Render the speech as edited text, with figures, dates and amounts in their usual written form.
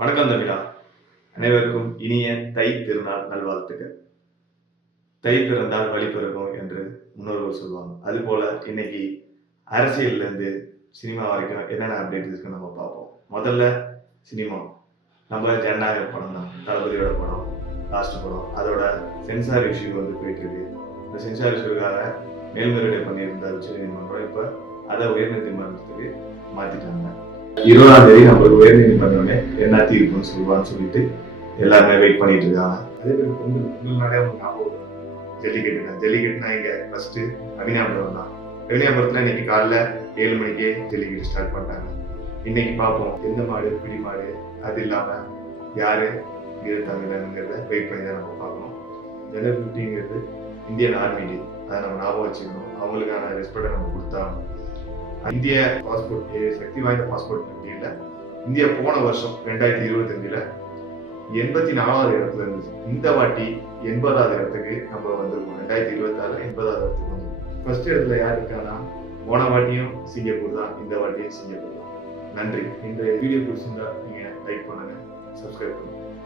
வணக்கம் தமிழா. அனைவருக்கும் இனிய தை திருநாள் நல்வாழ்த்துக்கள். தை பிறந்தால் வழி பிறக்கும் என்று முன்னோர்கள் சொல்லுவாங்க. அதுபோல இன்னைக்கு அரசியல்ல இருந்து சினிமா வரைக்கும் என்னென்ன அப்டேட் இருக்குன்னு நம்ம பார்ப்போம். முதல்ல சினிமா. நம்ம ஜனநாயக படம் தான். தளபதியோட படம், லாஸ்ட் படம். அதோட சென்சார் இஷ்யூ போயிட்டு இருக்கு. இந்த சென்சார் இஷ்யூக்காக மேல்முறையீடு பண்ணியிருந்த உச்சநீதிமன்றம் இப்ப அதை உயர்நீதிமன்றத்துக்கு மாத்திட்டாங்க. 20ஆம் தேதி நம்மளுக்கு உயர்நீதிமன்றமே என்ன தீர்ப்புன்னு சொல்லுவான்னு சொல்லிட்டு எல்லாருமே வெயிட் பண்ணிட்டு இருக்காங்க. அதே மாதிரி பொங்கல் நிறைய ஞாபகம் ஜல்லிக்கட்டுனா இங்க ஃபர்ஸ்ட் அவினாபுரம் தான். அவினாபுரத்துல இன்னைக்கு காலைல 7 மணிக்கே ஜல்லிக்கட்டு ஸ்டார்ட் பண்ணிட்டாங்க. இன்னைக்கு பார்ப்போம் எந்த மாடு பிடி மாடு அது இல்லாம யாரு வீரத்தமிழங்கிறத வெயிட் பண்ணி தான் நம்ம பார்க்கணும். ஜல்லிக்கட்டுங்கிறது இந்தியன் ஆர்மி டே, அதை நம்ம ஞாபகம் வச்சுக்கணும். அவங்களுக்கான ரெஸ்பெக்டை நம்ம கொடுத்தாகணும். இந்திய பாஸ்போர்ட் சக்தி வாய்ந்த பாஸ்போர்ட் பட்டியல இந்தியா போன வருஷம் 2025 84வது இடத்துல இருந்துச்சு. இந்த வாட்டி 80வது இடத்துக்கு நம்ம வந்திருக்கோம். 2026 80வது இடத்துக்கு வந்திருக்கோம். ஃபர்ஸ்ட் இடத்துல யார் இருக்கானா, போன வாட்டியும் சிங்கப்பூர் தான், இந்த வாட்டியும் சிங்கப்பூர் தான். நன்றி. இந்த வீடியோ பிடிச்சிருந்தா நீங்க லைக் பண்ணுங்க, சப்ஸ்கிரைப் பண்ணுங்க.